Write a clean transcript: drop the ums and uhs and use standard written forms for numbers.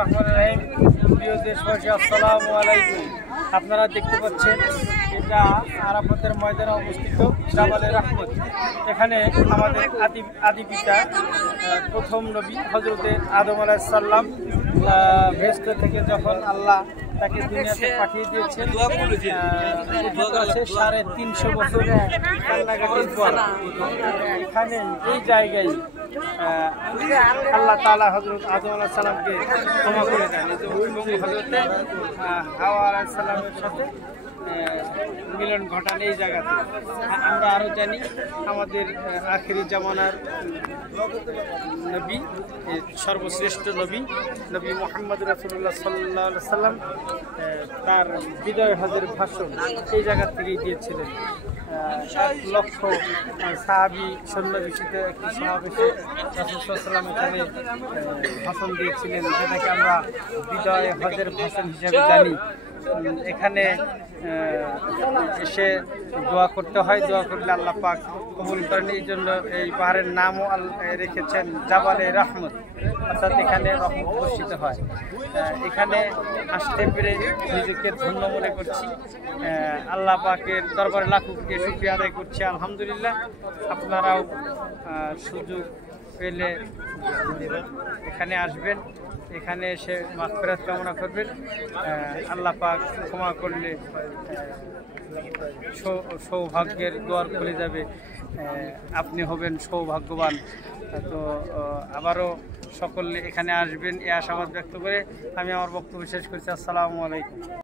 রহমানির রহিম। প্রিয় দেশবাসী, আসসালামু আলাইকুম। আপনারা দেখতে পাচ্ছেন এটা আরাফাতের ময়দানে অবস্থিত জাবালে রাহমত। এখানে আমাদের আদি পিতা প্রথম নবী হযরতে আদম আলাইহিস সালাম বেহেশত থেকে যখন আল্লাহ তাকে দুনিয়াতে পাঠিয়ে দিয়েছেন 350 বছর কান্নাকাটির পর এখানে এই জায়গায় আল্লাহ তাআলা হযরত আদম আলাইহিস সালামকে ক্ষমা করে দেন এবং হযরতে হাওয়া আলাইহিস সালামের সাথে মিলন ঘটান এই জায়গাতে। আমরা আরও জানি আমাদের আখিরি জামানার নবী, সর্বশ্রেষ্ঠ নবী মুহাম্মদ রাসূলুল্লাহ সাল্লাল্লাহু আলাইহি ওয়াসাল্লাম তার বিজয় হজের ভাষণ এই জায়গা থেকেই দিয়েছিলেন। 1 লক্ষ সাহাবী সন্ন্যাসীতে একটি সমাবেশে রাসূল সাল্লাল্লাহু আলাইহি ওয়াসাল্লাম এখানে ভাষণ দিয়েছিলেন, যেটাকে আমরা বিজয় হজের ভাষণ হিসেবে জানি। এখানে এসে দোয়া করতে হয়, দোয়া করলে আল্লাহ পাক কবুল করেন। এই জন্য এই পাহাড়ের নামও রেখেছেন জাবালে রাহমত, অর্থাৎ এখানে রহমত বর্ষিত হয়। এখানে আসতে পেরে নিজেকে ধন্য মনে করছি। আল্লাহ পাকের দরবারে লাখো কোটি শুকরিয়া আদায় করছি, আলহামদুলিল্লাহ। আপনারাও সুযোগ পেলে এখানে আসবেন, এখানে এসে মাগফিরাত কামনা করবেন। আল্লাহ পাক ক্ষমা করলে সৌভাগ্যের দুয়ার খুলে যাবে, আপনি হবেন সৌভাগ্যবান। তো আবারও সকলে এখানে আসবেন এই আশাবাদ ব্যক্ত করে আমি আমার বক্তব্য শেষ করছি। আসসালামু আলাইকুম।